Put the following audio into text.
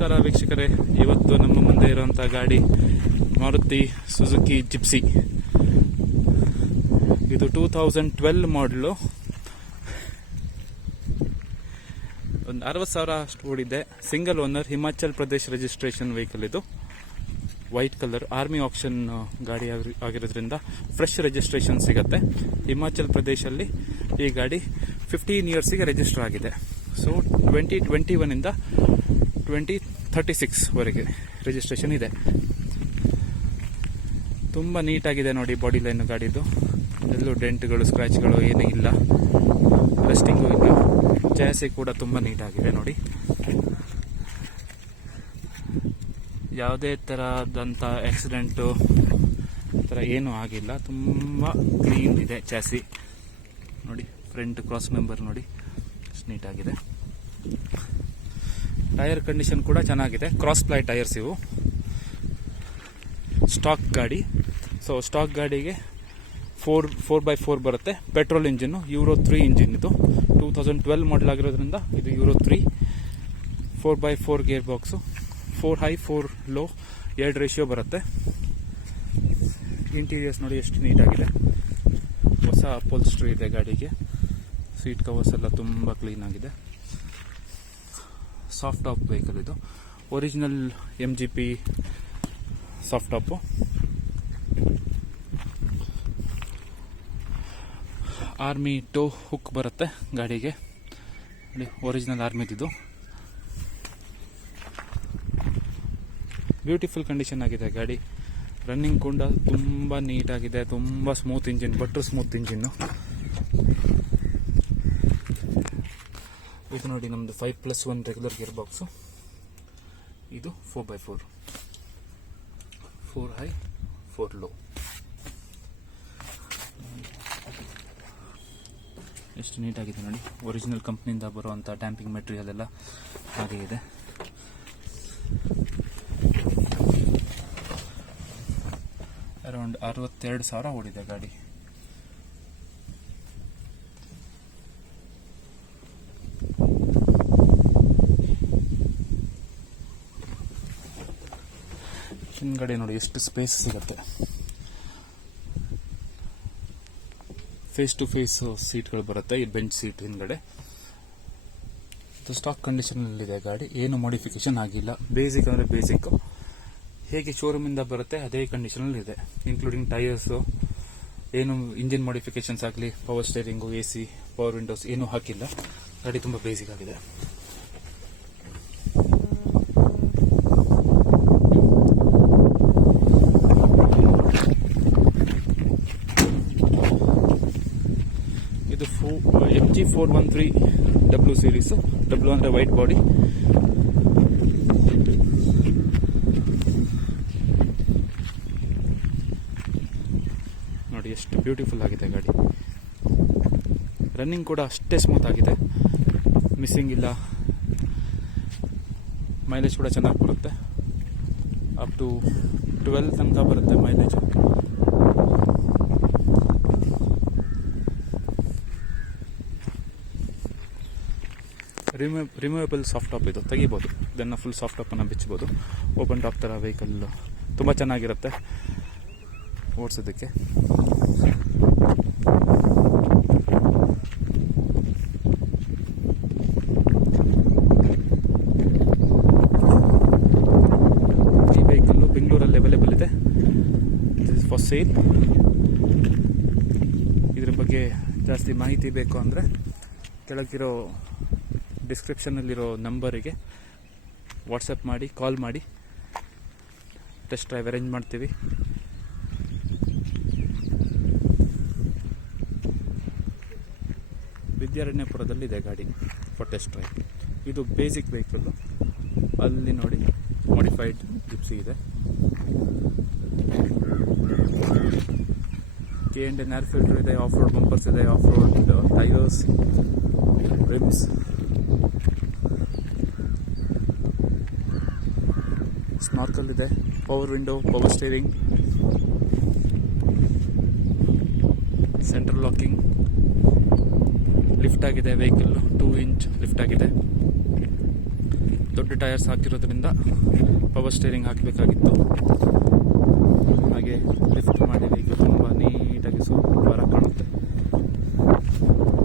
ನಮಸ್ಕಾರ ವೀಕ್ಷಕರೇ, ಇವತ್ತು ನಮ್ಮ ಮುಂದೆ ಇರುವಂತಹ ಗಾಡಿ ಮಾರುತಿ ಸುಜುಕಿ ಜಿಪ್ಸಿ. ಇದು 2012 ಮಾಡಲು. ಒಂದು 60,000 ಅಷ್ಟು ಓಡಿದೆ. Single owner, Himachal Pradesh registration vehicle. ಇದು ವೈಟ್ ಕಲರ್ ಆರ್ಮಿ ಆಕ್ಷನ್ ಗಾಡಿ ಆಗಿರೋದ್ರಿಂದ ಫ್ರೆಶ್ ರಿಜಿಸ್ಟ್ರೇಷನ್ ಸಿಗುತ್ತೆ. ಹಿಮಾಚಲ್ ಪ್ರದೇಶಲ್ಲಿ ಈ ಗಾಡಿ 15 ಇಯರ್ಸಿಗೆ ರಿಜಿಸ್ಟರ್ ಆಗಿದೆ. ಸೊ 2021 ಇಂದ 2036 ವರೆಗೆ ರಿಜಿಸ್ಟ್ರೇಷನ್ ಇದೆ. ತುಂಬ ನೀಟಾಗಿದೆ ನೋಡಿ, ಬಾಡಿ ಲೈನ್ ಗಾಡಿದು. ಎಲ್ಲೂ ಡೆಂಟ್ಗಳು ಸ್ಕ್ರ್ಯಾಚ್ಗಳು ಏನೂ ಇಲ್ಲ, ರಸ್ಟಿಂಗು ಇಲ್ಲ. ಚಾಸಿ ಕೂಡ ತುಂಬ ನೀಟಾಗಿದೆ ನೋಡಿ. ಯಾವುದೇ ಥರದಂಥ ಆಕ್ಸಿಡೆಂಟು ಥರ ಏನೂ ಆಗಿಲ್ಲ. ತುಂಬ ಕ್ಲೀನ್ ಇದೆ ಚಾಸಿ ನೋಡಿ. ಫ್ರಂಟ್ ಕ್ರಾಸ್ ಮೆಂಬರ್ ನೋಡಿ ಎಷ್ಟು ನೀಟಾಗಿದೆ. ಟೈರ್ ಕಂಡೀಷನ್ ಕೂಡ ಚೆನ್ನಾಗಿದೆ. ಕ್ರಾಸ್ ಪ್ಲೈ ಟೈರ್ಸ್ ಇವು. ಸ್ಟಾಕ್ ಗಾಡಿ. ಸೊ ಸ್ಟಾಕ್ ಗಾಡಿಗೆ 4x4 ಬರುತ್ತೆ. Petrol engine, euro 3 engine. ಇದು 2012 ಮಾಡಲ್ ಆಗಿರೋದ್ರಿಂದ ಇದು euro 3. 4x4 gear box. 4 high 4 low 2 ratio ಬರುತ್ತೆ. ಇಂಟೀರಿಯರ್ಸ್ ನೋಡಿ ಎಷ್ಟು ನೀಟಾಗಿದೆ. ಹೊಸ ಅಪೋಲ್ಸ್ಟ್ರಿ ಇದೆ ಗಾಡಿಗೆ. ಸೀಟ್ ಕವರ್ಸ್ ಎಲ್ಲ ತುಂಬ ಕ್ಲೀನ್ ಆಗಿದೆ. ಸಾಫ್ಟ್ ಟಾಪ್ ವೆಹಿಕಲ್ ಇದು. Original MGP soft top. Army tow hook ಬರುತ್ತೆ ಗಾಡಿಗೆ. ಒರಿಜಿನಲ್ ಆರ್ಮಿದು. ಬ್ಯೂಟಿಫುಲ್ ಕಂಡೀಷನ್ ಆಗಿದೆ ಗಾಡಿ. ರನ್ನಿಂಗ್ ಕೂಡ ತುಂಬ ನೀಟಾಗಿದೆ. ತುಂಬ smooth engine, butter smooth engine. ಇದು ನೋಡಿ ನಮ್ಮದು 5+1 ರೆಗ್ಯುಲರ್ ಗೇರ್ ಬಾಕ್ಸು. ಇದು 4x4. 4 high 4 low. ಎಷ್ಟು ನೀಟಾಗಿದೆ ನೋಡಿ. ಒರಿಜಿನಲ್ ಕಂಪ್ನಿಯಿಂದ ಬರುವಂಥ ಡ್ಯಾಂಪಿಂಗ್ ಮೆಟೀರಿಯಲ್ ಎಲ್ಲ ಹಾಗೆ ಇದೆ. ಅರೌಂಡ್ 62,000 ಓಡಿದೆ ಗಾಡಿ. ಹಿಂದ್ಗಡೆ ನೋಡಿ ಎಷ್ಟು ಸ್ಪೇಸ್ ಸಿಗುತ್ತೆ. ಫೇಸ್ ಟು ಫೇಸ್ ಸೀಟ್ಗಳು ಬರುತ್ತೆ. ಈ ಬೆಂಚ್ ಸೀಟ್ ಹಿಂದ್ಗಡೆ. ಇದು ಸ್ಟಾಕ್ ಕಂಡೀಷನಲ್ಲಿದೆ ಗಾಡಿ. ಏನು ಮಾಡಿಫಿಕೇಶನ್ ಆಗಿಲ್ಲ. ಬೇಸಿಕ್ ಅಂದರೆ ಬೇಸಿಕ್ ಹೇಗೆ ಶೋರೂಮಿಂದ ಬರುತ್ತೆ ಅದೇ ಕಂಡೀಷನಲ್ಲಿ ಇದೆ. ಇನ್ಕ್ಲೂಡಿಂಗ್ ಟೈರ್ಸು, ಏನು ಇಂಜಿನ್ ಮಾಡಿಫಿಕೇಶನ್ಸ್ ಆಗಲಿ, power steering, AC, power Windows ಏನೂ ಹಾಕಿಲ್ಲ. ಗಾಡಿ ತುಂಬ ಬೇಸಿಕ್ ಆಗಿದೆ. ಇದು MG 413W ಸೀರೀಸು. W ಅಂದರೆ ವೈಟ್ ಬಾಡಿ. ನೋಡಿ ಎಷ್ಟು ಬ್ಯೂಟಿಫುಲ್ ಆಗಿದೆ ಗಾಡಿ. ರನ್ನಿಂಗ್ ಕೂಡ ಅಷ್ಟೇ ಸ್ಮೂತ್ ಆಗಿದೆ, ಮಿಸ್ಸಿಂಗ್ ಇಲ್ಲ. ಮೈಲೇಜ್ ಕೂಡ ಚೆನ್ನಾಗಿ ಬರುತ್ತೆ. ಅಪ್ ಟು 12 ತನಕ ಬರುತ್ತೆ ಮೈಲೇಜ್. ರಿಮೂವೇಬಲ್ ಸಾಫ್ಟ್ ಟಾಪ್ ಇದು. ತೆಗಿಬೋದು, ಇದನ್ನು ಫುಲ್ ಸಾಫ್ಟ್ ಟಾಪನ್ನು ಬಿಚ್ಚಬೋದು. ಓಪನ್ ಟಾಪ್ ಥರ ವೆಹಿಕಲ್ ತುಂಬ ಚೆನ್ನಾಗಿರುತ್ತೆ ಓಡಿಸೋದಕ್ಕೆ. ಈ ವೆಹಿಕಲ್ಲು ಬೆಂಗಳೂರಲ್ಲಿ ಅವೈಲೇಬಲ್ ಇದೆ. This is for sale. ಇದ್ರ ಬಗ್ಗೆ ಜಾಸ್ತಿ ಮಾಹಿತಿ ಬೇಕು ಅಂದರೆ ಕೆಳಗಿರೋ ಡಿಸ್ಕ್ರಿಪ್ಷನಲ್ಲಿರೋ ನಂಬರಿಗೆ ವಾಟ್ಸಪ್ ಮಾಡಿ, ಕಾಲ್ ಮಾಡಿ. ಟೆಸ್ಟ್ ಡ್ರೈವ್ ಅರೇಂಜ್ ಮಾಡ್ತೀವಿ. ವಿದ್ಯಾರಣ್ಯಪುರದಲ್ಲಿದೆ ಗಾಡಿ ಫಾರ್ ಟೆಸ್ಟ್ ಡ್ರೈವ್. ಇದು ಬೇಸಿಕ್ ವೆಹಿಕಲ್ಲು. ಅಲ್ಲಿ ನೋಡಿ ಮಾಡಿಫೈಡ್ ಜಿಪ್ಸಿ ಇದೆ. K&N ಏರ್ ಫಿಲ್ಟರ್ ಇದೆ. ಆಫ್ ರೋಡ್ ಬಂಪರ್ಸ್ ಇದೆ. Off road tyres, rims. Snorkel ಇದೆ. Power window, power steering, central locking, lift ಆಗಿದೆ ವೆಹಿಕಲ್. 2 ಇಂಚ್ ಲಿಫ್ಟ್ ಆಗಿದೆ. ದೊಡ್ಡ ಟೈರ್ಸ್ ಹಾಕಿರೋದ್ರಿಂದ ಪವರ್ ಸ್ಟೇರಿಂಗ್ ಹಾಕಬೇಕಾಗಿತ್ತು.